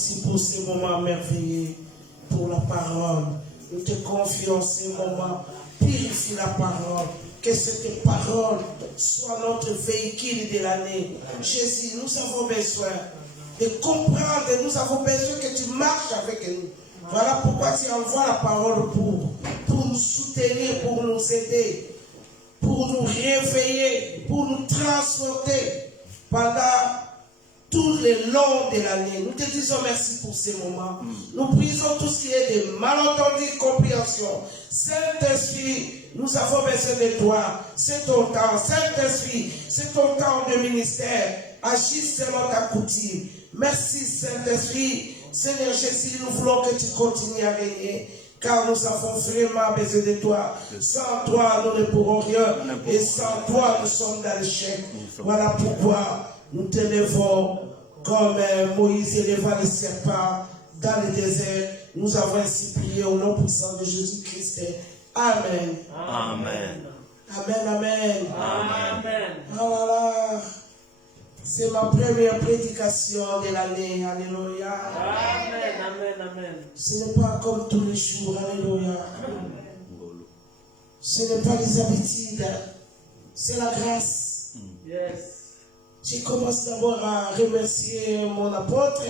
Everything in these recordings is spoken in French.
merci pour ces moments merveilleux, pour la parole. Nous te confions ces moments. Purifie la parole. Que cette parole soit notre véhicule de l'année. Jésus, nous avons besoin de comprendre. Nous avons besoin que tu marches avec nous. Voilà pourquoi tu envoies la parole pour nous soutenir, pour nous aider, pour nous réveiller, pour nous transporter pendant tout le long de l'année. Nous te disons merci pour ces moments. Nous brisons tout ce qui est de malentendus, compréhension. Saint-Esprit, nous avons besoin de toi. C'est ton temps. Saint-Esprit, c'est ton temps de ministère. Agis selon ta coutume. Merci Saint-Esprit. Seigneur Jésus, nous voulons que tu continues à régner. Car nous avons vraiment besoin de toi. Sans toi, nous ne pourrons rien. Et sans toi, nous sommes dans l'échec. Voilà pourquoi nous te levons comme Moïse éleva le serpent dans le désert. Nous avons ainsi prié au nom puissant de Jésus-Christ. Amen. Amen. Amen, amen. Amen. Oh là là. C'est ma première prédication de l'année. Alléluia. Amen, amen, amen. Ce n'est pas comme tous les jours. Alléluia. Ce n'est pas les habitudes. C'est la grâce. Yes. Je commence d'abord à remercier mon apôtre.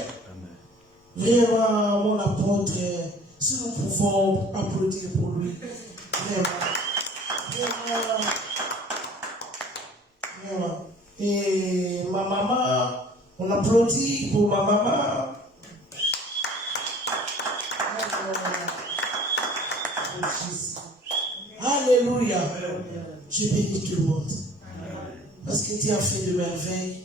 Vraiment, mon apôtre. Si nous pouvons applaudir pour lui. Vraiment. Vraiment. Vraiment. Et ma maman, on applaudit pour ma maman. Alléluia. Je bénis tout le monde. Parce que Dieu a fait de merveilles.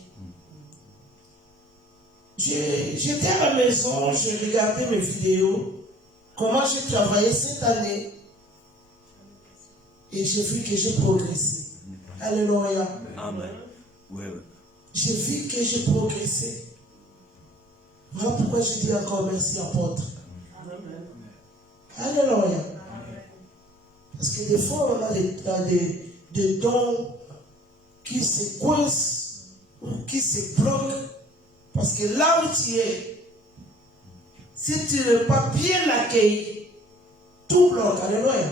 J'étais à la maison, je regardais mes vidéos, comment j'ai travaillé cette année. Et j'ai vu que j'ai progressé. Alléluia. Amen. J'ai vu que j'ai progressé. Voilà pourquoi je dis encore merci, apôtre. Alléluia. Parce que des fois, on a des dons qui se coincent ou qui se bloquent. Parce que là où tu es, si tu n'es pas bien accueilli, tout bloque. Alléluia.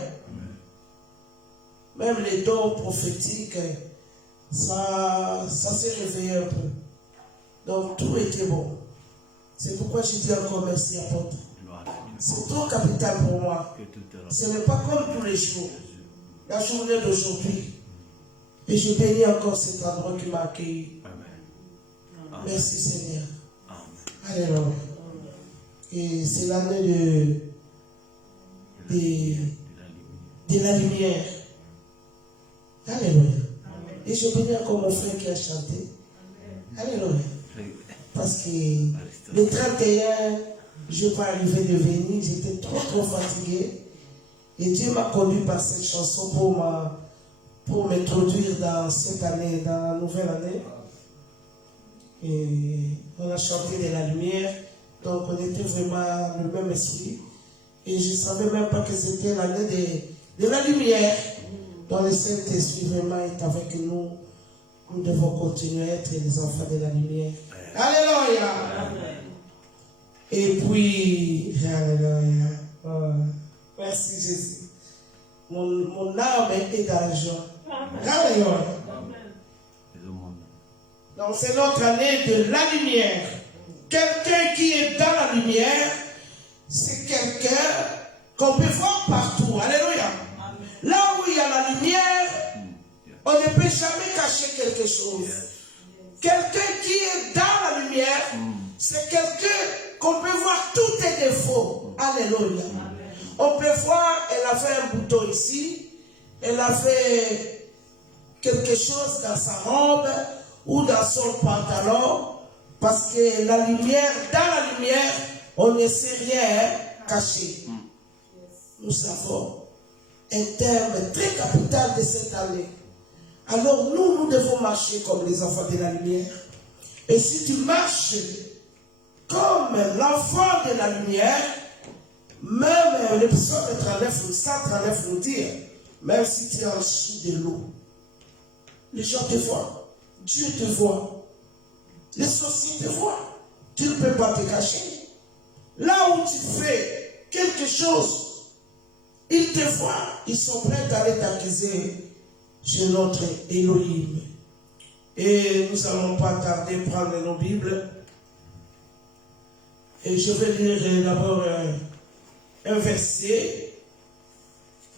Même les dons prophétiques, ça s'est réveillé un peu. Donc tout était bon. C'est pourquoi je dis encore merci, apôtre. C'est trop capital pour moi. Ce n'est pas comme tous les jours. La journée d'aujourd'hui. Et je bénis encore cet endroit qui m'a accueilli. Merci Seigneur. Alléluia. Et c'est l'année de la lumière. Alléluia. Et je bénis encore mon frère qui a chanté. Alléluia. Parce que le 31, je n'ai pas arrivé de venir. J'étais trop fatigué. Et Dieu m'a conduit par cette chanson pour m'introduire dans cette année, dans la nouvelle année. Et on a chanté de la lumière. Donc on était vraiment le même esprit. Et je ne savais même pas que c'était l'année de la lumière. Donc le Saint-Esprit vraiment est avec nous. Nous devons continuer à être les enfants de la lumière. Alléluia. Amen. Et puis, alléluia. Oh, merci Jésus. Mon âme est dans la joie. Alléluia. Donc c'est notre année de la lumière. Quelqu'un qui est dans la lumière, c'est quelqu'un qu'on peut voir partout. Alléluia. Là où il y a la lumière, on ne peut jamais cacher quelque chose. Quelqu'un qui est dans la lumière, c'est quelqu'un qu'on peut voir tous tes défauts. Alléluia. On peut voir, elle a fait un bouton ici, elle a fait quelque chose dans sa robe ou dans son pantalon, parce que la lumière, dans la lumière, on ne sait rien cacher. Nous savons un terme très capital de cette année. Alors nous devons marcher comme les enfants de la lumière. Et si tu marches comme l'enfant de la lumière, même le psaume 139 nous dit, même si tu es en dessous de l'eau, les gens te voient, Dieu te voit, les sorciers te voient, tu ne peux pas te cacher. Là où tu fais quelque chose, ils te voient, ils sont prêts à aller t'accuser chez notre Elohim. Et nous n'allons pas tarder à prendre nos Bibles. Et je vais lire d'abord un verset,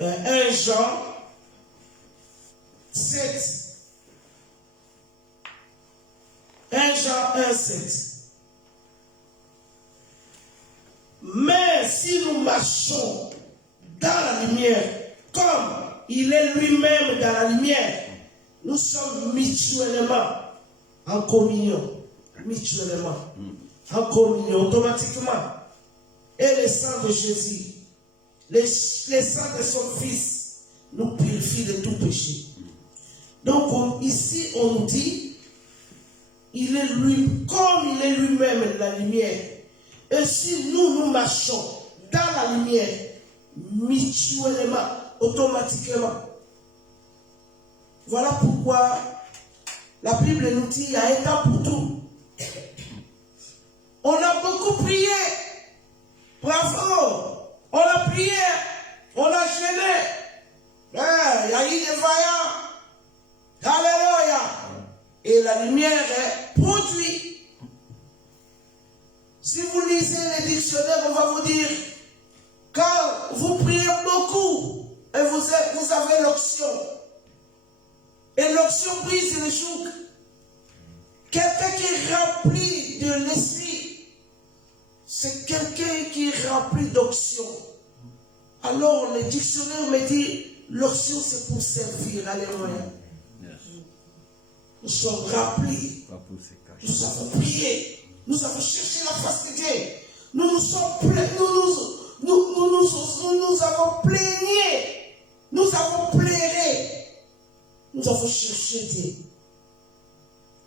1 Jean 7. 1 Jean 1, 7. Mais si nous marchons dans la lumière, comme il est lui-même dans la lumière, nous sommes mutuellement en communion. Mutuellement. En communion, automatiquement. Et le sang de Jésus, le sang de son Fils, nous purifie de tout péché. Donc ici, on nous dit, il est lui, comme il est lui-même la lumière. Et si nous marchons dans la lumière, mutuellement, automatiquement. Voilà pourquoi la Bible nous dit, il y a un temps pour tout. On a beaucoup prié. Bravo. On a prié. On a gêné. Il y a eu des vaillants. Alléluia. Et la lumière est produite. Si vous lisez les dictionnaires, on va vous dire, quand vous priez beaucoup, et vous avez l'onction, et l'onction brise le joug, quelqu'un qui est rempli de l'esprit, c'est quelqu'un qui est rempli d'onction. Alors le dictionnaire me dit, l'onction c'est pour servir. Alléluia. Nous sommes remplis. Nous avons prié. Nous avons cherché la face de Dieu. Nous avons plaigné. Nous avons pleuré. Nous avons cherché Dieu.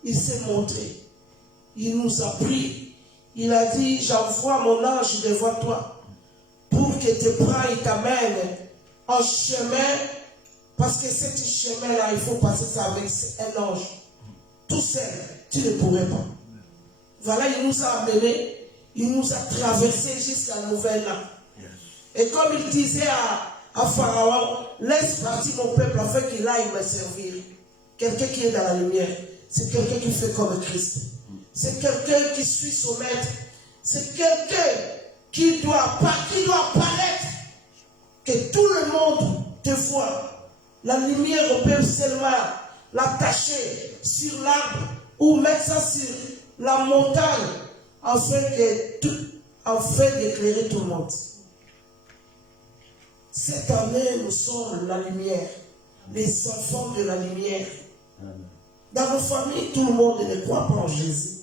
Il s'est montré. Il nous a pris. Il a dit, j'envoie mon ange devant toi pour que te prenne et t'amène en chemin. Parce que ce chemin-là, il faut passer ça avec un ange. Tout seul, tu ne pourrais pas. Voilà, il nous a amenés, il nous a traversés jusqu'à la Nouvelle-Land. Et comme il disait à Pharaon, laisse partir mon peuple afin qu'il aille me servir. Quelqu'un qui est dans la lumière, c'est quelqu'un qui fait comme Christ. C'est quelqu'un qui suit son maître. C'est quelqu'un qui doit apparaître. Que tout le monde te voit. La lumière, on peut seulement l'attacher sur l'arbre ou mettre ça sur la montagne afin d'éclairer tout le monde. Cette année, nous sommes la lumière, les enfants de la lumière. Dans nos familles, tout le monde ne croit pas en Jésus.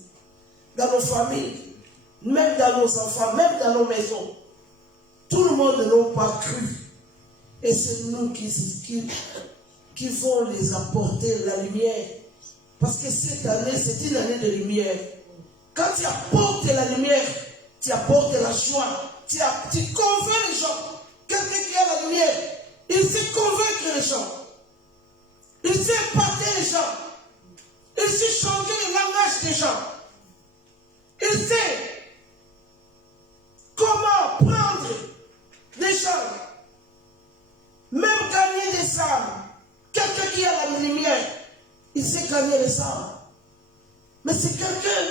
Dans nos familles, même dans nos enfants, même dans nos maisons, tout le monde n'a pas cru. Et c'est nous qui vont les apporter la lumière. Parce que cette année, c'est une année de lumière. Quand tu apportes la lumière, tu apportes la joie, tu convaincs les gens. Quelqu'un qui a la lumière, il sait convaincre les gens. Il sait épater les gens. Il sait changer le langage des gens. Il sait comment prendre les gens. Même gagner des âmes. Quelqu'un qui a la lumière, il sait gagner les âmes. Mais c'est quelqu'un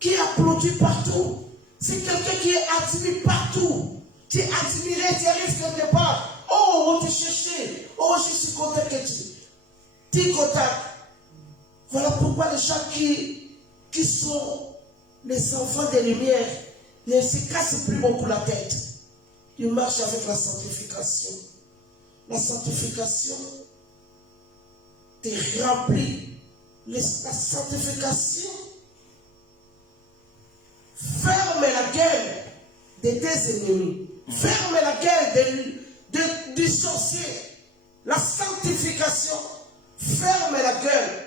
qui est applaudi partout. C'est quelqu'un qui est admiré partout. Tu es admiré, tu arrives quelque part. Oh, on te cherchait. Oh, je suis content que tu contactes. Voilà pourquoi les gens qui sont les enfants des lumières ne se cassent plus beaucoup la tête. Ils marchent avec la sanctification. La sanctification te remplit. La sanctification ferme la gueule de tes ennemis. Ferme la gueule du sorcier. La sanctification ferme la gueule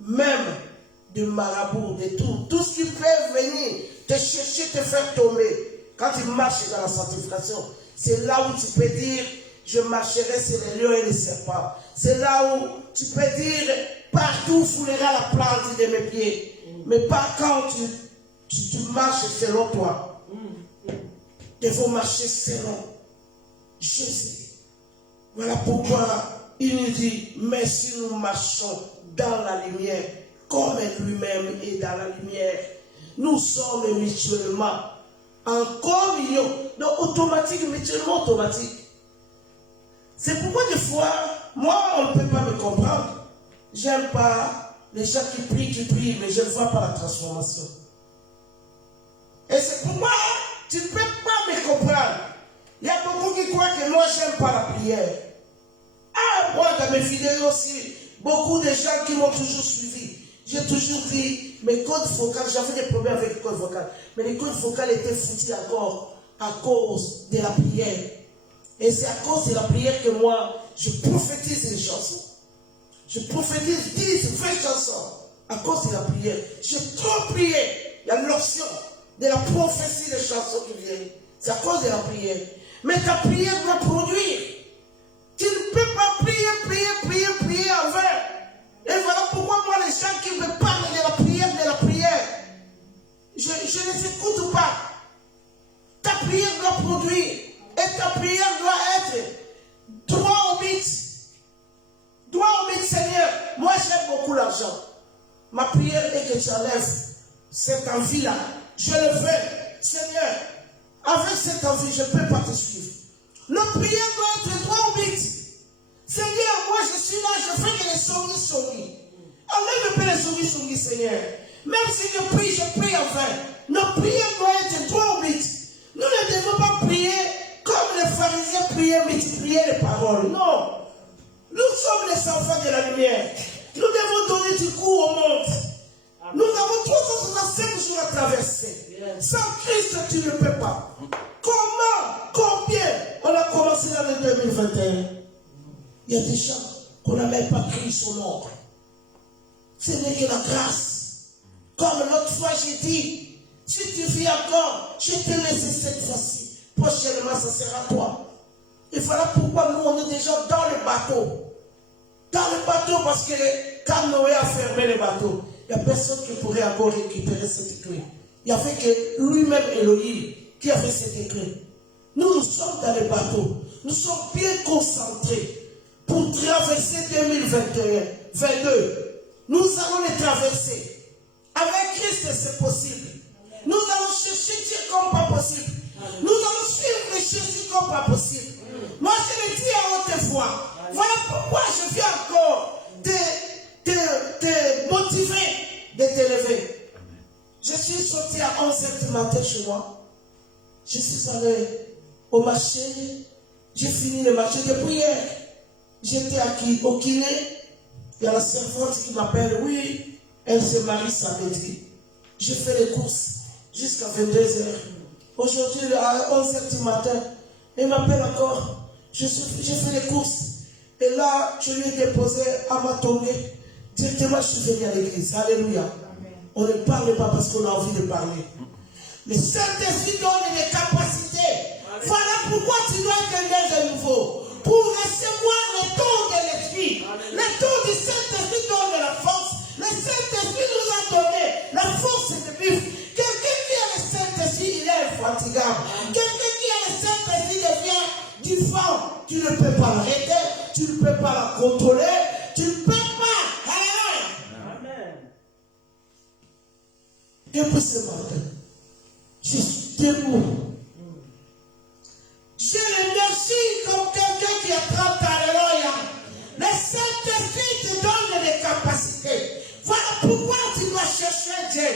même du marabout, de tout. Tout ce qui peut venir te chercher, te faire tomber. Quand tu marches dans la sanctification, c'est là où tu peux dire, je marcherai sur les lions et les serpents. C'est là où tu peux dire, partout foulera la plante de mes pieds. Mais pas quand tu marches selon toi. devons marcher selon Jésus. Voilà pourquoi il nous dit, mais si nous marchons dans la lumière, comme lui-même est dans la lumière, nous sommes mutuellement en communion. Donc automatique, mutuellement automatique. C'est pourquoi des fois, moi on ne peut pas me comprendre. J'aime pas les gens qui prient, mais je ne vois pas la transformation. Et c'est pourquoi tu ne peux pas me comprendre. Il y a beaucoup qui croient que moi j'aime pas la prière. Ah, moi dans mes vidéos aussi, beaucoup de gens qui m'ont toujours suivi. J'ai toujours dit, mes codes vocales, j'avais des problèmes avec les codes vocales. Mais les codes vocales étaient foutus encore à cause de la prière. Et c'est à cause de la prière que moi, je prophétise les chansons. Je prophétise 10, 20 chansons à cause de la prière. J'ai trop prié. Il y a l'option de la prophétie des chansons qui viennent. C'est à cause de la prière. Mais ta prière doit produire. Tu ne peux pas prier en vain. Et voilà pourquoi moi, les gens qui me parlent de la prière, je ne les écoute pas. Ta prière doit produire. Et ta prière doit être droit au but. Droit au but, Seigneur. Moi, j'aime beaucoup l'argent. Ma prière est que tu enlèves cette envie-là. Je le veux. Seigneur, avec cette envie, je ne peux pas te suivre. Notre prière doit être droit au but. Seigneur, moi je suis là, je fais que les souris. Enlève un peu les souris, Seigneur. Même si je prie en vain. Notre prière doit être droit au but. Nous ne devons pas prier comme les pharisiens priaient, multiplier les paroles. Non. Nous sommes les enfants de la lumière. Nous devons donner du coup au monde. Nous avons 365 jours à traverser. Sans Christ, tu ne peux pas. Combien on a commencé l'année 2021? Il y a des gens qu'on n'a même pas pris son nom. Ce n'est que la grâce. Comme l'autre fois j'ai dit, si tu vis encore, je te laisse cette fois-ci. Prochainement, ça sera toi. Et voilà pourquoi nous, on est déjà dans le bateau. Dans le bateau, parce que quand Noé a fermé le bateau, il n'y a personne qui pourrait encore récupérer cette clé. Il n'y avait que lui-même, Elohim, qui avait cette clé. Nous sommes dans le bateau. Nous sommes bien concentrés pour traverser 2022. Nous allons les traverser. Avec Christ, c'est possible. Nous allons chercher Dieu comme pas possible. Nous allons suivre Jésus comme pas possible. Moi, je le dis à haute voix. Voilà pourquoi je viens encore te motiver, de t'élever. Je suis sorti à 11h du matin chez moi. Je suis allé au marché. J'ai fini le marché de prière. J'étais au kiné. Il y a la servante qui m'appelle. Oui, elle se marie samedi. J'ai fait les courses jusqu'à 22h. Aujourd'hui, à 11h du matin, elle m'appelle encore. J'ai fait les courses. Et là, je lui ai déposé à ma tombée. Directement, je suis venu à l'église. Alléluia. On ne parle pas parce qu'on a envie de parler. Le Saint-Esprit donne des capacités. Voilà pourquoi tu dois être né de nouveau. Pour recevoir le don de l'Esprit. Le don du Saint-Esprit donne la force. Le Saint-Esprit nous a donné la force de vivre. Quelqu'un qui a le Saint-Esprit, il est infatigable. Quelqu'un qui a le Saint-Esprit devient difforme. Tu ne peux pas l'arrêter. Tu ne peux pas la contrôler. Tu ne peux pas. Amen. Depuis ce matin, je suis debout. Je le remercie comme quelqu'un qui a 30 ans. Alléluia. Le Saint-Esprit te donne les capacités. Voilà pourquoi tu dois chercher Dieu.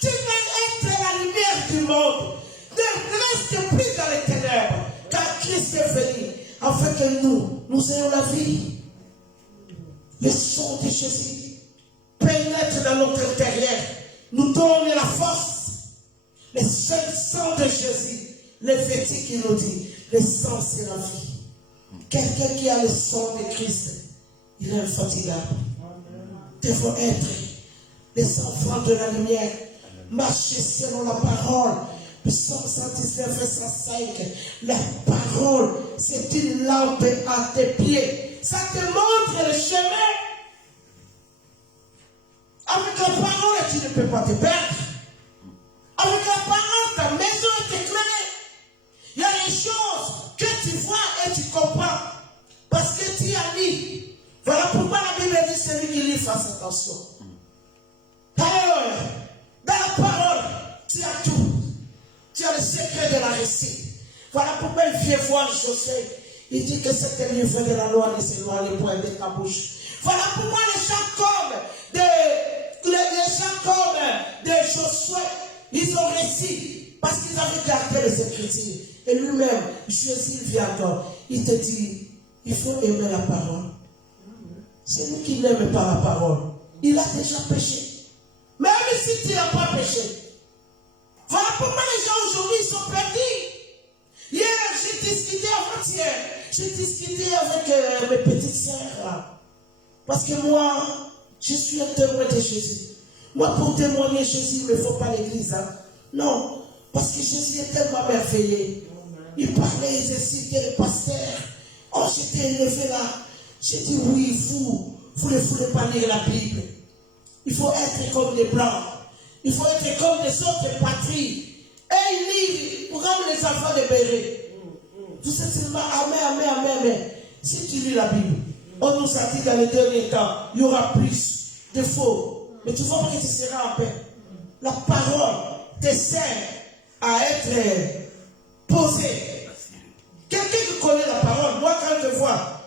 Tu dois être la lumière du monde. Ne reste plus dans les ténèbres. Car Christ est venu afin que nous ayons la vie. Le sang de Jésus pénètre dans notre intérieur. Nous donne la force. Le seul sang de Jésus, le verset qui nous dit, le sang c'est la vie. Quelqu'un qui a le sang de Christ, il est infatigable. Devons être les enfants de la lumière, marcher selon la parole. Psaume 119, verset 5. La parole, c'est une lampe à tes pieds. Ça te montre le chemin. Avec la parole, tu ne peux pas te perdre. Avec la parole, ta maison est lit. Voilà pourquoi la Bible dit celui qui lit fasse attention. Alléluia. Dans la parole, tu as tout. Tu as le secret de la réussite. Voilà pourquoi il vient voir José. Il dit que cet livre de la loi ne s'éloigne point de ta bouche. Voilà pourquoi les gens comme de Josué, ils ont réussi parce qu'ils avaient gardé les Écritures. Et lui-même, Jésus vient encore. Il te dit, il faut aimer la parole. Celui qui n'aime pas la parole, il a déjà péché. Même si tu n'as pas péché. Voilà pourquoi les gens aujourd'hui sont perdus. Hier, j'ai discuté avant-hier. J'ai discuté avec mes petites sœurs là. Parce que moi, je suis un témoin de Jésus. Moi, pour témoigner Jésus, il ne me faut pas l'église. Hein? Non. Parce que Jésus est tellement merveilleux. Il parlait, il exercitait le pasteur. Oh, j'étais élevé là. J'ai dit oui, vous ne voulez pas lire la Bible. Il faut être comme les Blancs. Il faut être comme les autres patries. Et ils lisent pour rendre les enfants de béret. Vous êtes seulement amen. Si tu lis la Bible, on nous a dit dans les derniers temps, il y aura plus de faux. Mais tu vois que tu seras en paix. La parole te sert à être posée. Quelqu'un qui connaît la parole, moi quand je vois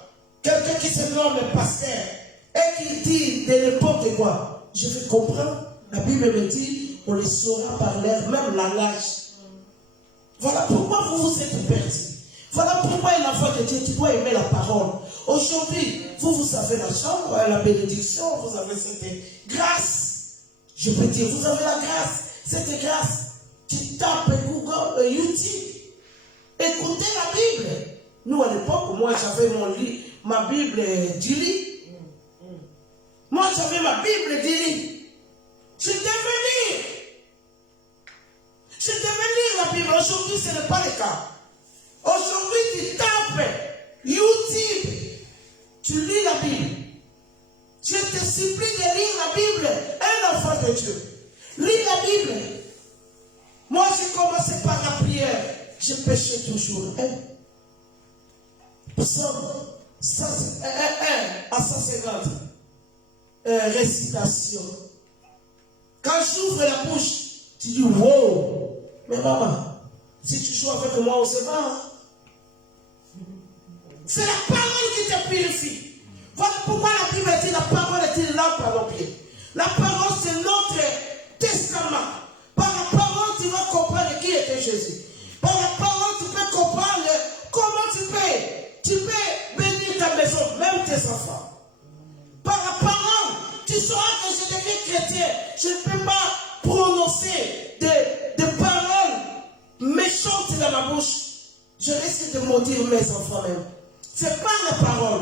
quelqu'un qui se nomme pasteur et qui dit de n'importe quoi, je vais comprendre. La Bible me dit, on les saura par leur même langage. Voilà pourquoi vous êtes perdus. Voilà pourquoi un enfant de Dieu, tu dois aimer la parole. Aujourd'hui, vous avez la chambre, la bénédiction, vous avez cette grâce. Je peux dire, vous avez la grâce. Cette grâce, tu tapes Google, YouTube. Écoutez la Bible. Nous, à l'époque, moi, j'avais ma Bible du lit. Moi, j'avais ma Bible du lit. Je devais lire. Je devais lire la Bible. Aujourd'hui, ce n'est pas le cas. Aujourd'hui, tu tapes YouTube. Tu lis la Bible. Je te supplie de lire la Bible. Un enfant de Dieu. Lis la Bible. Moi, j'ai commencé par la prière. Je péchais toujours. Psaume 1 à 150. Récitation. Quand j'ouvre la bouche, tu dis wow. Mais maman, si tu joues avec moi, on se bat. Hein? C'est la parole qui te purifie. Voilà pourquoi la Bible dit la parole est une lampe à nos pieds. La parole, c'est notre testament. Par la parole, tu vas comprendre qui était Jésus. Par la parole, tu peux comprendre comment tu peux bénir ta maison, même tes enfants. Par la parole, tu sauras que je deviens chrétien. Je ne peux pas prononcer des paroles méchantes dans ma bouche. Je risque de maudire mes enfants même. C'est pas la parole.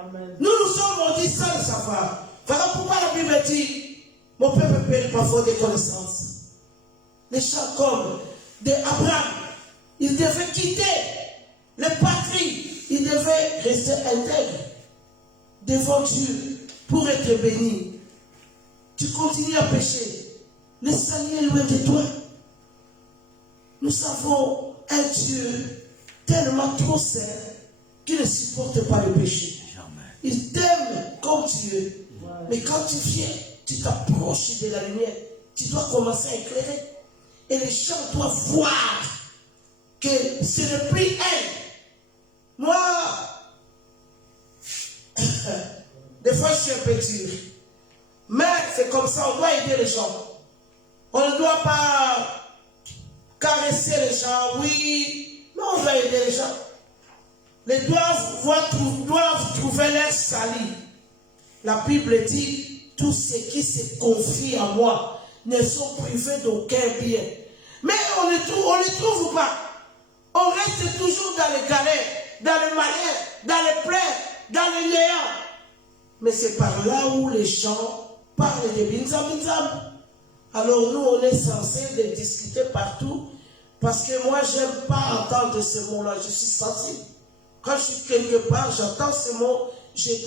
Amen. Nous sommes maudits sans le savoir. Voilà pourquoi la Bible dit, mon peuple périt par faute de connaissance. Les gens comme d'Abraham, ils devaient quitter les patries. Ils devaient rester intègres devant Dieu pour être bénis. Tu continues à pécher. Le Seigneur est loin de toi. Nous avons un Dieu tellement trop saint qui ne supporte pas le péché. Il t'aime comme Dieu. Mais quand tu viens, tu t'approches de la lumière. Tu dois commencer à éclairer. Et les gens doivent voir que ce n'est plus elle. Moi, des fois je suis un peu dur. Mais c'est comme ça, on doit aider les gens. On ne doit pas caresser les gens, oui. Non, on doit aider les gens. Les doivent trouver leur salut. La Bible dit, tous ceux qui se confient à moi ne sont privés d'aucun bien. Mais on ne trouve pas. On reste toujours dans les galères, dans les malheurs, dans les plaies, dans les néants. Mais c'est par là où les gens parlent de binzam. Alors nous, on est censé de discuter partout. Parce que moi, je n'aime pas entendre ce mot-là. Je suis sensible. Quand je suis quelque part, j'entends ce mot. Je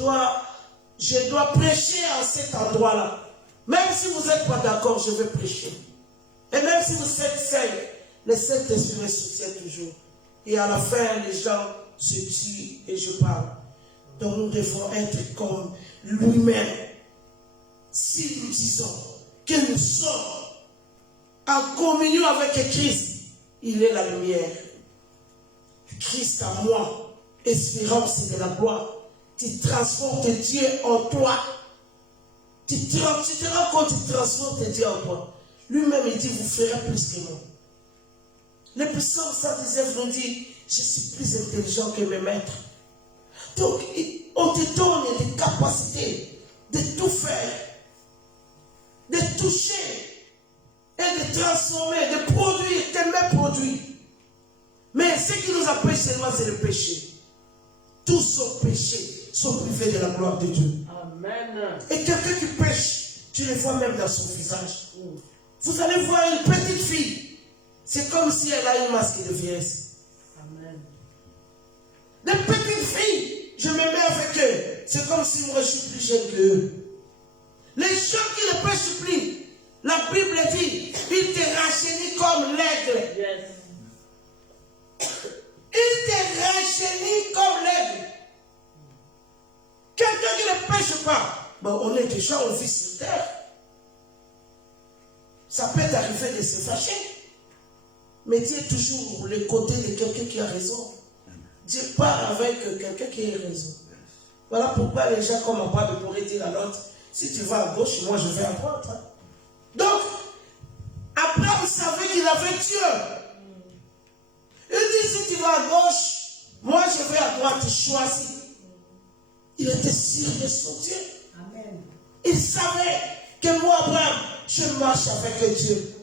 dois prêcher à cet endroit-là. Même si vous n'êtes pas d'accord, je vais prêcher. Et même si vous êtes seul, le Saint-Esprit me soutient toujours. Et à la fin, les gens se tuent et je parle. Donc nous devons être comme lui-même. Si nous disons que nous sommes en communion avec Christ, il est la lumière. Christ en moi, espérance de la gloire. Tu transportes Dieu en toi. Tu te rends compte, tu transportes Dieu en toi. Lui-même, il dit, vous ferez plus que moi. Le psaume 119 nous dit, je suis plus intelligent que mes maîtres. Donc, on te donne des capacités de tout faire, de toucher et de transformer, de produire, tes mêmes produits. Mais ce qui nous empêche seulement, c'est le péché. Tous sont péchés, sont privés de la gloire de Dieu. Amen. Et quelqu'un qui pêche, tu le vois même dans son visage. Vous allez voir une petite fille, c'est comme si elle a une masque de vieillesse. Amen. Les petites filles, je me mets avec eux, c'est comme si moi je suis plus jeune qu'eux. Les gens qui ne pêchent plus, la Bible dit, ils te rajeunissent comme l'aigle. Yes. Il te rajeunit comme l'aigle. Quelqu'un qui ne pêche pas, bon, on est déjà, on vit sur terre. Ça peut t'arriver de se fâcher. Mais Dieu est toujours le côté de quelqu'un qui a raison. Dieu part avec quelqu'un qui a raison. Voilà pourquoi les gens comme en bas pourraient dire à l'autre, si tu vas à gauche, moi je vais à droite. Hein. Donc, Abraham savait qu'il avait Dieu. Il dit, si tu vas à gauche, moi je vais à droite, choisis. Il était sûr de son Dieu. Amen. Il savait que moi, Abraham, je marche avec Dieu.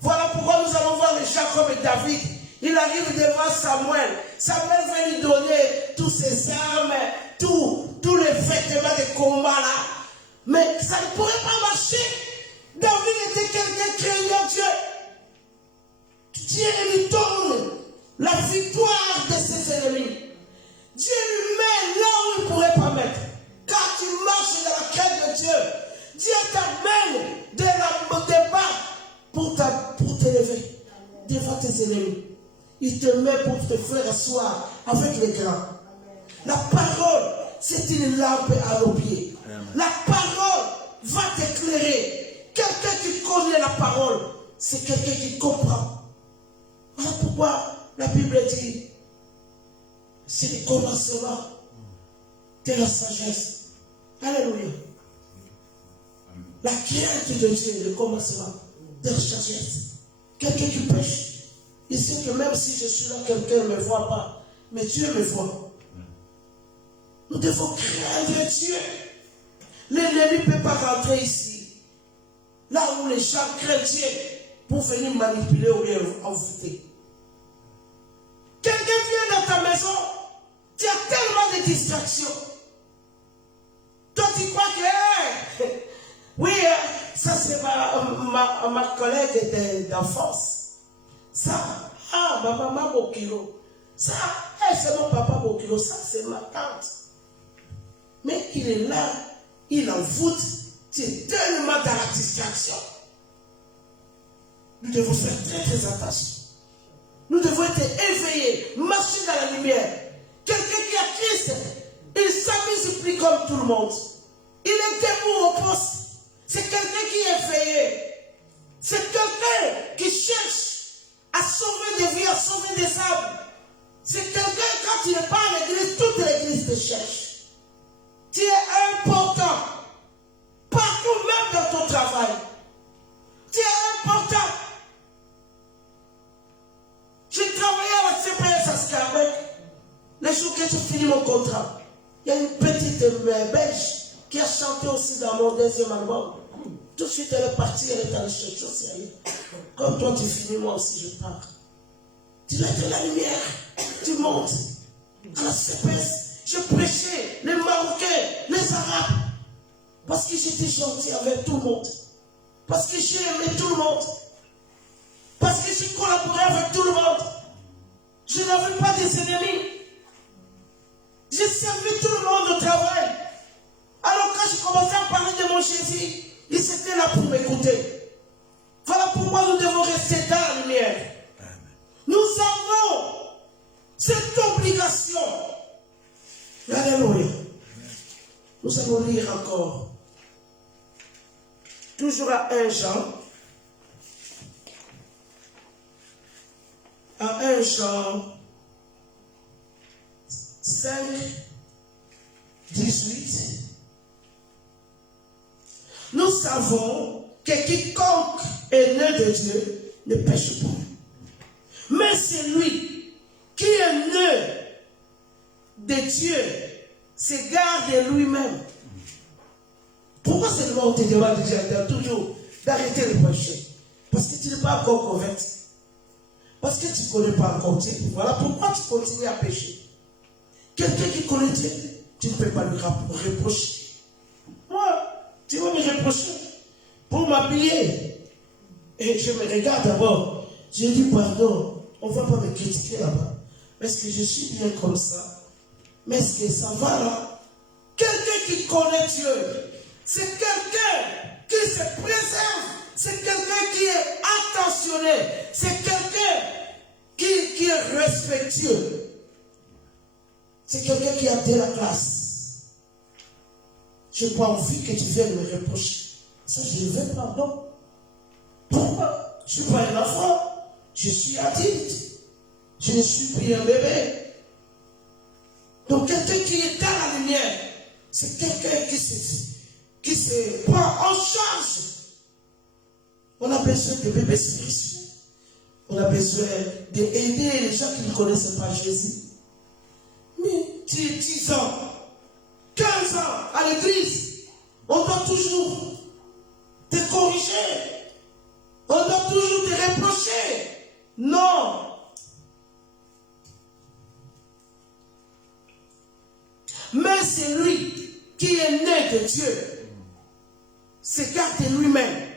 Voilà pourquoi nous allons voir les gens comme David. Il arrive devant Samuel. Samuel va lui donner tous ses armes, tous les vêtements de combat là. Mais ça ne pourrait pas marcher. David était quelqu'un craignant Dieu. Dieu lui donne la victoire de ses ennemis. Dieu lui met là où il ne pourrait pas mettre. Quand tu marches dans la quête de Dieu, Dieu t'amène de la bas pour t'élever devant tes ennemis. Il te met pour te faire asseoir avec les grands. La parole, c'est une lampe à nos pieds. La parole va t'éclairer. Quelqu'un qui connaît la parole, c'est quelqu'un qui comprend. Voilà pourquoi la Bible dit, c'est le commencement de la sagesse. Alléluia. La crainte de Dieu est le commencement de la sagesse. Quelqu'un qui pêche, il sait que même si je suis là, quelqu'un ne me voit pas, mais Dieu me voit. Nous devons craindre Dieu. L'ennemi ne peut pas rentrer ici. Là où les gens craignent Dieu pour venir manipuler ou les envoûter. Quelqu'un vient dans ta maison, tu as tellement de distractions. Toi, tu crois que, oui, ça c'est ma collègue d'enfance. Ça, ma maman Bokilo. Ça, c'est mon papa Bokilo. Ça, c'est ma tante. Mais il est là, il envoûte, tu es tellement dans la distraction. Nous devons faire très très attention. Nous devons être éveillés, marcher dans la lumière. Quelqu'un qui a Christ, il s'amuse plus comme tout le monde. Il est debout au poste. C'est quelqu'un qui est éveillé. C'est quelqu'un qui cherche à sauver des vies, à sauver des âmes. C'est quelqu'un, quand il n'est pas à l'église, toute l'église te cherche. Tu es important. Partout, même dans ton travail. Tu es important. J'ai travaillé à la CPS à Scarbeck. Le jour que j'ai fini mon contrat, il y a une petite belge qui a chanté aussi dans mon deuxième album. Tout de suite, elle est partie, elle est allée chercher au sérieux. Comme toi, tu finis, moi aussi, je pars. Tu mets de la lumière, tu montes à la CPS. Je prêchais les Marocains, les Arabes. Parce que j'étais gentil avec tout le monde. Parce que j'ai aimé tout le monde. Parce que j'ai collaboré avec tout le monde. Je n'avais pas des ennemis. J'ai servi tout le monde au travail. Alors quand j'ai commencé à parler de mon Jésus, ils étaient là pour m'écouter. Voilà pourquoi nous devons rester dans la lumière. Nous avons cette obligation. Alléluia. Nous allons lire encore. Toujours à 1 Jean. À 1 Jean 5, 18. Nous savons que quiconque est né de Dieu ne pêche pas. Mais c'est lui qui est né de Dieu se garde de lui-même. Pourquoi seulement on te demande toujours d'arrêter le péché? Parce que tu n'es pas encore converti. Parce que tu ne connais pas encore Dieu. Voilà pourquoi tu continues à pécher. Quelqu'un qui connaît Dieu, tu ne peux pas lui reprocher. Moi, tu vas me reprocher pour m'habiller. Et je me regarde d'abord. Je dis pardon, on ne va pas me critiquer là-bas. Est-ce que je suis bien comme ça? Mais est-ce que ça va là? Quelqu'un qui connaît Dieu, c'est quelqu'un qui se préserve, c'est quelqu'un qui est attentionné, c'est quelqu'un qui est respectueux. C'est quelqu'un qui a de la classe. Je n'ai pas envie que tu viennes me reprocher. Ça, je ne veux pas, non. Pourquoi? Je ne suis pas un enfant. Je suis adulte. Je ne suis plus un bébé. Donc, quelqu'un qui est dans la lumière, c'est quelqu'un qui se prend en charge. On a besoin de bébés spirituels. On a besoin d'aider les gens qui ne connaissent pas Jésus. Mais tu es 10 ans, 15 ans à l'église, on doit toujours te corriger. On doit toujours te reprocher. Non. Mais c'est lui qui est né de Dieu, se garde de lui-même.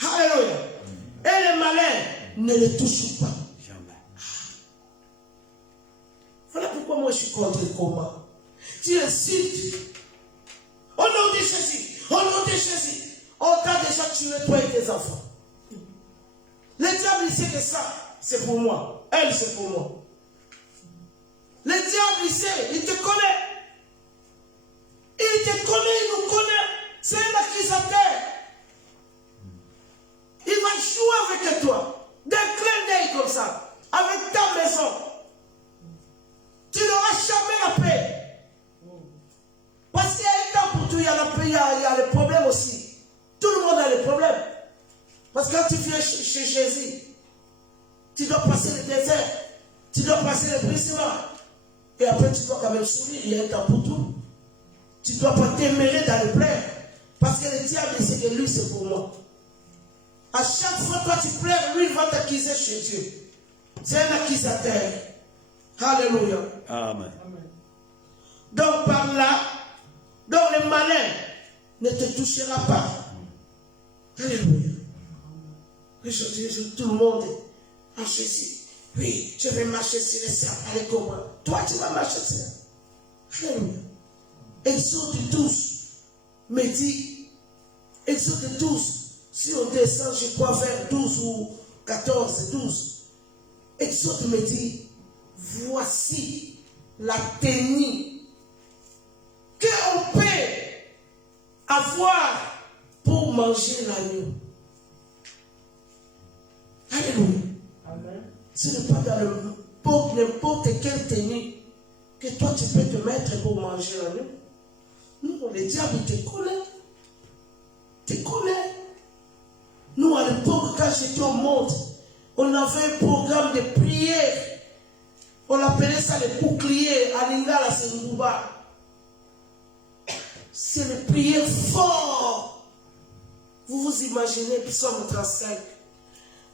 Alléluia. Et les malins ne le touchent pas. Voilà pourquoi moi je suis contre le combat. Tu insultes. Au nom de Jésus, au nom de Jésus, on t'a déjà tué toi et tes enfants. Le diable il sait que ça, c'est pour moi. Elle, c'est pour moi. Le diable il sait, il te connaît. Il te connaît, il nous connaît. C'est un accusateur. Il va jouer avec toi. D'un clin d'œil comme ça. Avec ta maison. Tu n'auras jamais la paix. Parce qu'il y a un temps pour tout, il y a la paix, il y a les problèmes aussi. Tout le monde a les problèmes. Parce que quand tu viens chez Jésus, tu dois passer le désert. Tu dois passer le brisement. Et après, tu dois quand même sourire. Il y a un temps pour tout. Tu ne dois pas t'aimer dans le plaire. Parce que le diable, il sait que lui, c'est pour moi. À chaque fois, toi, tu pleures, lui, il va t'accuser chez Dieu. C'est un accusateur. Alléluia. Amen. Donc, par là, donc le malin ne te touchera pas. Alléluia. Tout le monde en Jésus. Oui, je vais marcher sur les sables avec moi. Toi, tu vas marcher sur les sables. Alléluia. Exode 12 me dit, Exode 12, si on descend, je crois vers 12 ou 14, 12. Exode me dit, voici la tenue qu'on peut avoir pour manger l'agneau. Alléluia. Amen. Ce n'est pas dans n'importe quelle tenue que toi tu peux te mettre pour manger l'agneau. Non, le diable te connaît. Te connaît. Nous, à l'époque, quand j'étais au monde, on avait un programme de prière. On appelait ça le bouclier à Lingala Sengouba. C'est une prière forte. Vous vous imaginez, psaume 35.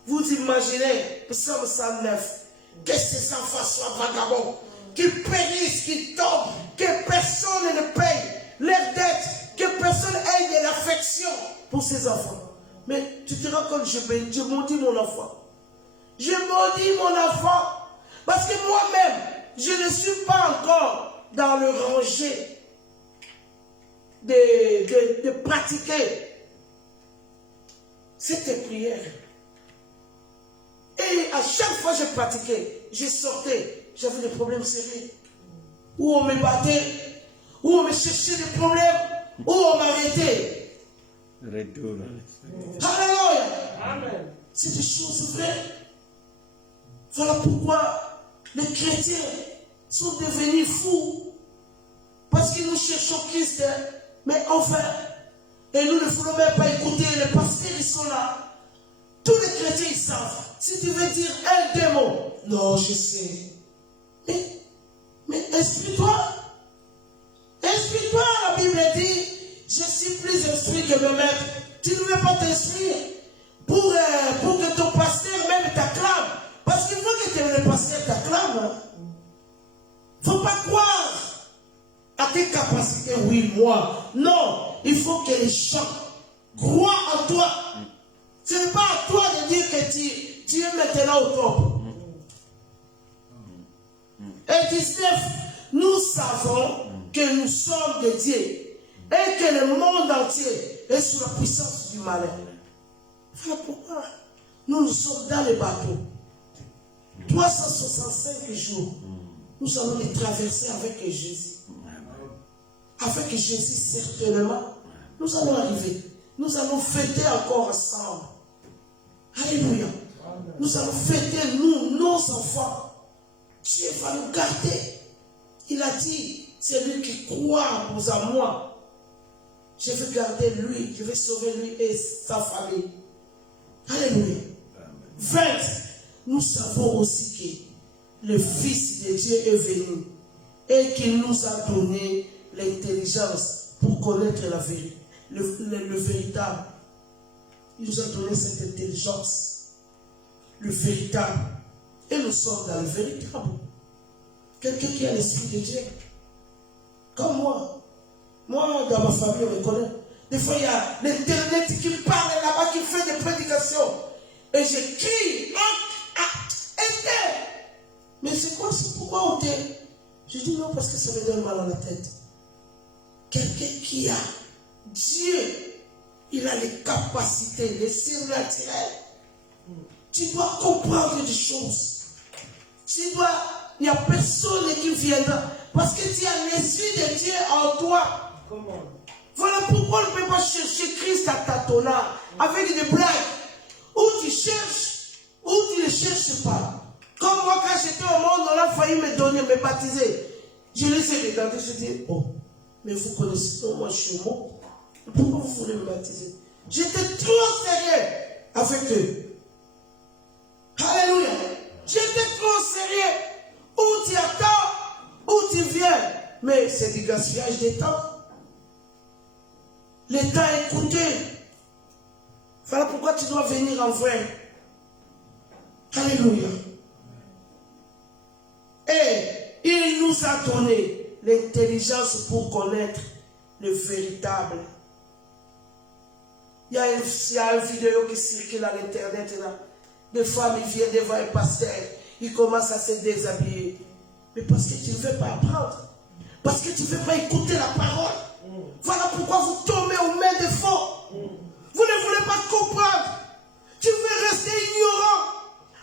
Vous imaginez, psaume 109. Que ces enfants soient vagabonds, qu'ils périssent, qu'ils tombent, que personne ne paye leurs dettes, que personne ait de l'affection pour ces enfants. Mais tu te rends compte, je maudis mon enfant. Je maudis mon enfant. Parce que moi-même, je ne suis pas encore dans le rangé de pratiquer cette prière. Et à chaque fois que je pratiquais, je sortais, j'avais des problèmes sérieux. Où on me battait, où on me cherchait des problèmes, où on m'arrêtait. Retour. Alléluia. Amen. C'est des choses vraies. Voilà pourquoi les chrétiens sont devenus fous. Parce que nous cherchons Christ, mais enfin, et nous ne voulons même pas écouter, les pasteurs ils sont là. Tous les chrétiens ils savent. Si tu veux dire un démon, non je sais. Mais inspire-toi. Inspire-toi, la Bible dit, je suis plus instruit que mes maîtres. Tu ne veux pas t'instruire pour que ton pasteur même t'acclame. Parce qu'il faut que le pasteur t'acclame. Il ne faut pas croire à tes capacités, oui, moi. Non, il faut que les gens croient en toi. Ce n'est pas à toi de dire que tu es maintenant au top. Et 19, nous savons que nous sommes de Dieu et que le monde entier est sous la puissance du malin. Voilà pourquoi nous sommes dans le bateau. 365 jours, nous allons les traverser avec Jésus. Avec Jésus, certainement, nous allons arriver. Nous allons fêter encore ensemble. Alléluia. Nous allons fêter, nous, nos enfants. Dieu va nous garder. Il a dit, c'est lui qui croit à moi. Je vais garder lui, je vais sauver lui et sa famille. Alléluia. 20. Nous savons aussi que le Fils de Dieu est venu et qu'il nous a donné l'intelligence pour connaître la vérité, le véritable. Il nous a donné cette intelligence, le véritable. Et nous sommes dans le véritable. Quelqu'un qui a l'esprit de Dieu. Comme moi. Moi, dans ma famille, on me connaît. Des fois, il y a l'internet qui me parle là-bas, qui fait des prédications. Et je crie, aidez! Mais c'est quoi? C'est pourquoi on t'aide? Je dis non, parce que ça me donne mal à la tête. Quelqu'un qui a Dieu, il a les capacités, les surnaturels. Tu dois comprendre des choses. Il n'y a personne qui viendra. Parce que tu as l'esprit de Dieu en toi. Comment? Voilà pourquoi on ne peut pas chercher Christ à tâtonnard, avec des blagues. Ou tu cherches, ou tu ne le cherches pas. Comme moi, quand j'étais au monde, on a failli me donner, me baptiser. Je les ai regardés, je dis, oh, mais vous connaissez, non, moi je suis mort. Pourquoi vous voulez me baptiser? J'étais trop sérieux avec eux. Alléluia. J'étais trop sérieux. Où tu attends, où tu viens. Mais c'est du gaspillage de temps. Le temps est coûteux. Voilà pourquoi tu dois venir en vrai. Alléluia. Et il nous a donné l'intelligence pour connaître le véritable. Il y a une vidéo qui circule à l'internet là. Des femmes, ils viennent devant un pasteur. Ils commencent à se déshabiller. Mais parce que tu ne veux pas apprendre. Parce que tu ne veux pas écouter la parole. Voilà pourquoi vous tombez aux mains des faux. Vous ne voulez pas comprendre. Tu veux rester ignorant.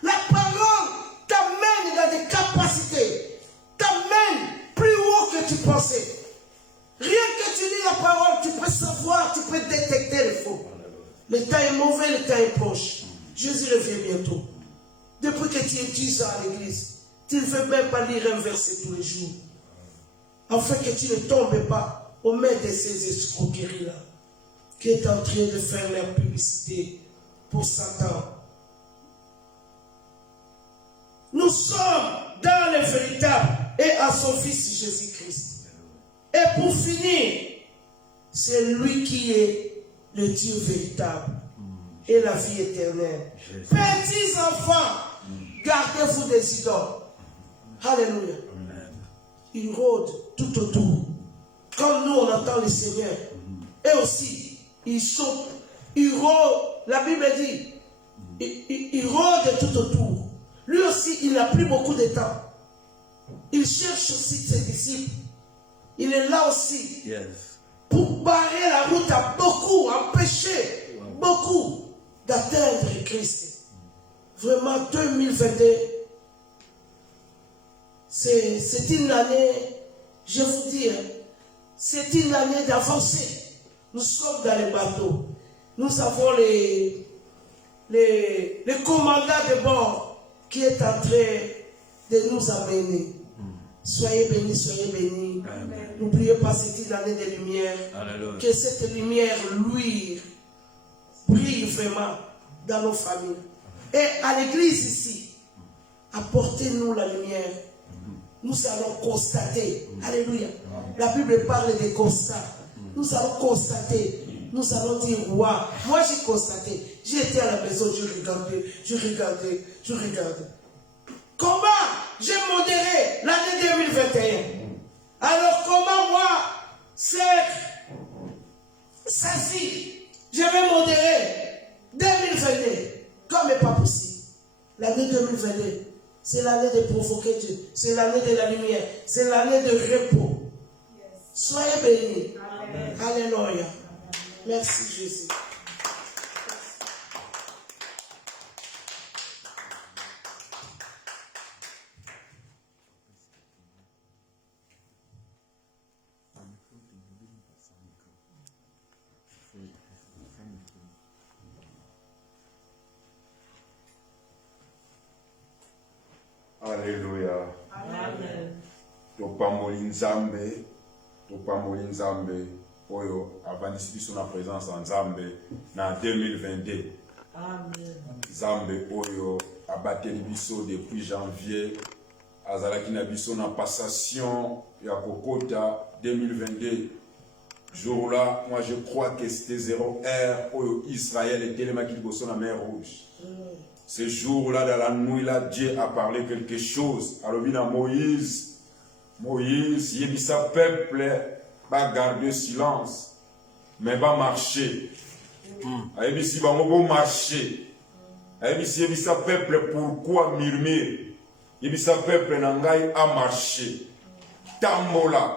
La parole t'amène dans des capacités. T'amène plus haut que tu pensais. Rien que tu lis la parole, tu peux savoir, tu peux détecter le faux. Le temps est mauvais, le temps est proche. Jésus revient bientôt. Depuis que tu étudies ça à l'église, tu ne veux même pas lire un verset tous les jours. Afin que tu ne tombes pas au mains de ces escroqueries-là, qui est en train de faire leur publicité pour Satan. Nous sommes dans le véritable et à son Fils Jésus-Christ. Et pour finir, c'est lui qui est le Dieu véritable et la vie éternelle. Petits enfants, gardez-vous des idoles. Alléluia. Ils rôdent tout autour. Comme nous, on entend le Seigneur. Et aussi, ils rôdent, la Bible dit, ils rôdent tout autour. Lui aussi, il n'a plus beaucoup de temps. Il cherche aussi ses disciples. Il est là aussi. Pour barrer la route à beaucoup, empêcher beaucoup d'atteindre Christ. Vraiment, 2022, c'est une année, je vous dis, c'est une année d'avancée. Nous sommes dans les bateaux. Nous avons les commandants de bord qui est en train de nous amener. Soyez bénis, soyez bénis. N'oubliez pas, c'est une année de lumière. Alléluia. Que cette lumière brille vraiment dans nos familles. Et à l'église ici, apportez-nous la lumière. Nous allons constater. Alléluia. La Bible parle des constats. Nous allons constater. Nous allons dire, waouh. Moi, j'ai constaté. J'ai été à la maison, je regardais. Comment j'ai modéré l'année 2021? Alors, comment moi, c'est ceci, je vais modérer 2022? Comme n'est pas possible. L'année 2022, c'est l'année de provoquer Dieu. C'est l'année de la lumière. C'est l'année de repos. Soyez bénis. Amen. Alléluia. Merci Jésus. Alléluia. Amen. Topamboli Nzambe, oyo abandisi biso na présence en Nzambe na 2022. Amen. Nzambe oyo abateli biso depuis janvier, azalaki na biso na passation ya kokota 2022. Jour là, moi je crois que c'était 0 heure oyo Israël était le maquis de la mer Rouge. Ce jour-là, dans la nuit, là, Dieu a parlé quelque chose. Alors, il y a Moïse, il dit sa peuple va garder silence, mais va marcher. Il dit, va marcher. Il dit, sa peuple, pourquoi murmure? Il dit, sa peuple, n'angaï a marché. Tambola,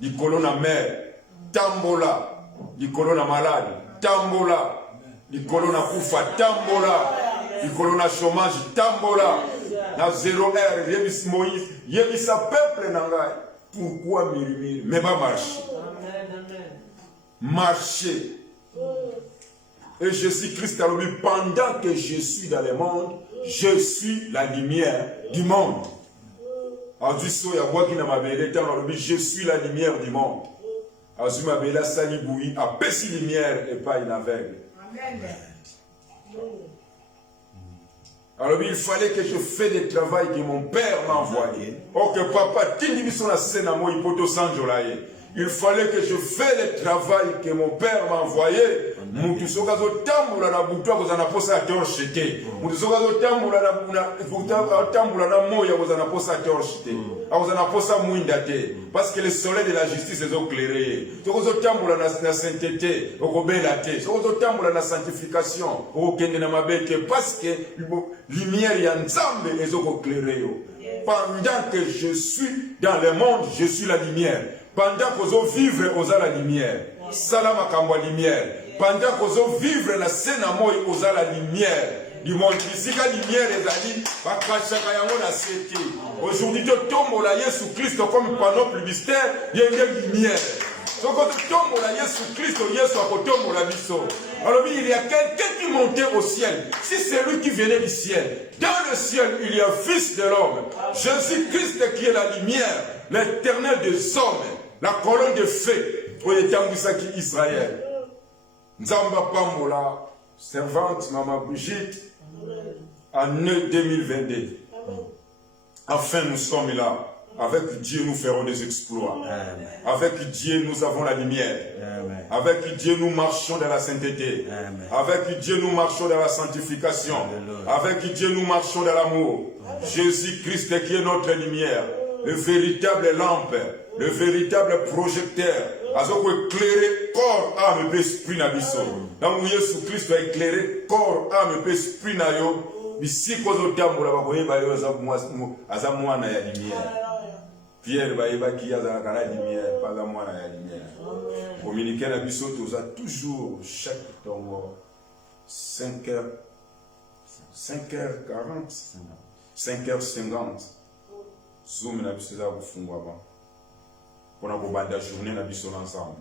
du colonne mer. Tambola, du colonne malade. Tambola, du colonne koufa. Tambola. Il colonna chômage, tambola, na 0 heure, yebis Moïse, yebis sa peuple nangai. Pourquoi murmure? Mais va marcher. Marcher. Et Jésus-Christ a dit, pendant que je suis dans le monde, je suis la lumière du monde. Je suis la lumière du monde. Lumière et pas une aveugle. Amen. Alors il fallait que je fasse le travail que mon père m'a envoyé. Oh que papa, il fallait que je fasse le travail que mon père m'a envoyé. Parce que le soleil de la justice est éclairé. La sainteté, la sanctification, parce que lumière est éclairée. Pendant que je suis dans le monde, je suis la lumière. Pendant que je vivre aux la lumière. Salama kambwa lumière. Pendant que je vivre la scène à moi aux la lumière. Du monde ici, la lumière est allée. Aujourd'hui, tu tombes là, Jésus Christ comme panneau publicitaire, il y a une lumière. Alors il y a quelqu'un qui montait au ciel. Si c'est lui qui venait du ciel, dans le ciel il y a fils de l'homme, Jésus-Christ qui est la lumière, l'éternel des hommes, la colonne de feu, pour les temps Israël. Nzamba Pambola, servante Maman Brigitte, en 2022. Enfin nous sommes là. Avec Dieu, nous ferons des exploits. Amen. Avec Dieu, nous avons la lumière. Amen. Avec Dieu, nous marchons dans la sainteté. Amen. Avec Dieu, nous marchons dans la sanctification. Alléluia. Avec Dieu, nous marchons dans l'amour. Jésus-Christ qui est notre lumière, le véritable lampe, le véritable projecteur. Azoko éclairer corps, âme et esprit n'abisso. Donc Jésus-Christ va éclairer corps, âme et esprit n'ayo. Ici, quand on t'a moulé, azamouana ya lumière. Pierre Baïba qui a dans la lumière, pas la moine à la lumière. Communiquer à Bissot, tu as toujours chaque temps 5h40, 5h50. Zoom na Bissot, vous fondez avant. pour la journée na biso ensemble.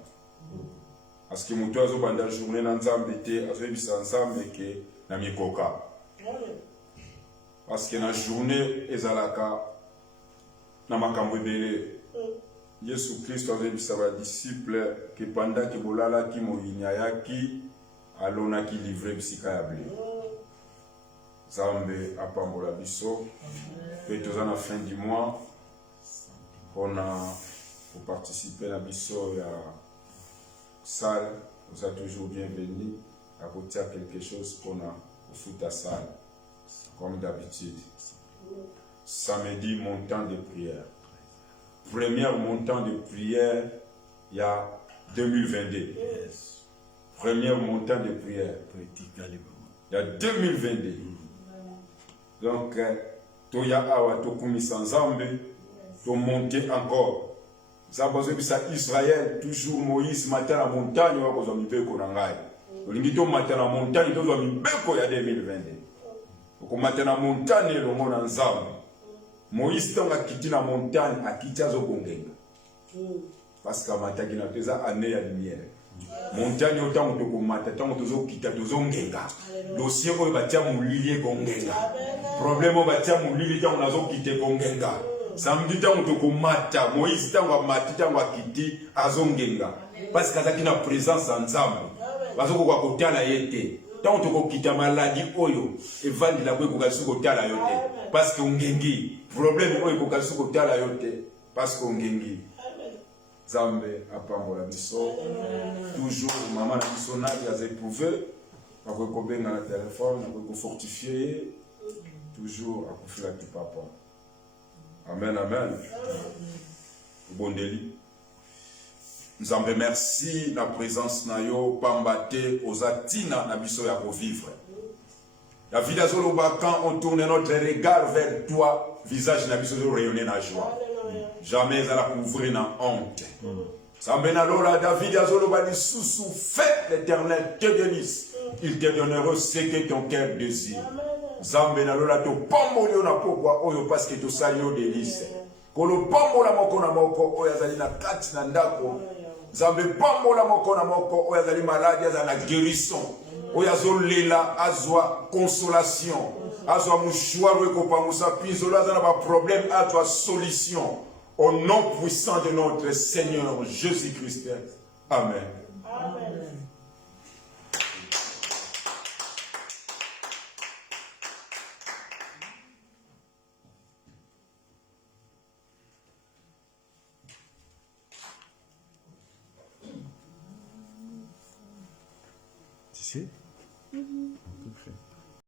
Parce que mon toit banda journée ensemble était ensemble que na mikoka. Parce que la journée ezalaka na makambo ebele. Yesu Christ avait dit à ses disciples que pendant que bolala ki moyinyayaki alona ki livrer bisika ya blé. Zambe apambola biso. Et tous à la fin du mois on a pour participer à la biso ya salle, vous êtes toujours bienvenus à côté quelque chose qu'on a au foot à salle, comme d'habitude. Samedi, montant de prière. Premier montant de prière, il y a 2022. Premier montant de prière, il y a 2022. Donc, Toya Awa, Tokumi Sanzambe, to monter encore. Ça besoin de Israël, toujours Moïse, matin la montagne, on va mis Beko Nangai. Olingi matin la montagne, on va mis Beko il y a 2022. Donc, matin la montagne, le monde en Zam. Moïse, tant a quitté la montagne, a quitté à Zogongenga. Parce que la montagne, il y a des années à lumière. Montagne, autant que tu matin, tant que tu quittes à Zogongenga. Dossier, on va tirer mon lilier Gongenga. Problème, on va tirer mon lilier, on a quitté Gongenga. Samedi tant que tu mata, Moïse tant que mati tant que quitter à Zongenga. Parce qu'il y a une présence ensemble. Parce que tu as côté à la yété. Tant que tu quittes maladie, oyo, et vali la boue pour côté à la yoté. Parce que ungengi. Problème oyo pour côté à la yoté. Parce que ungengi. Zambe apambola biso. Toujours maman na biso na ya éprouvé. On va combien dans le téléphone, on va fortifier. Toujours à couper la petit papa. Amen, amen. Bon délit. Nous en remercions la présence na yo pambate aux atina na biso ya vivre. La vie d'Azoloba, quand on tourne notre regard vers toi, visage na biso rayonner na joie. Jamais à la couvrir na honte. Sambena lola David Azoloba dit sous fait l'Éternel te bénisse. Il te donnera ce que ton cœur désire. Zambena lola to pambolio na pokwa oyo parce que to salio délice. Kolo pambola moko na moko oyo azali na kati na ndako. Zambe pambola moko na moko oyo azali malade azali na guérison. Oyo azolela azwa consolation. Azwa mouchoir eko pangusa pizola azala ba problème azwa solution. Au nom puissant de notre Seigneur Jésus-Christ. Amen. Amen. Tu sais?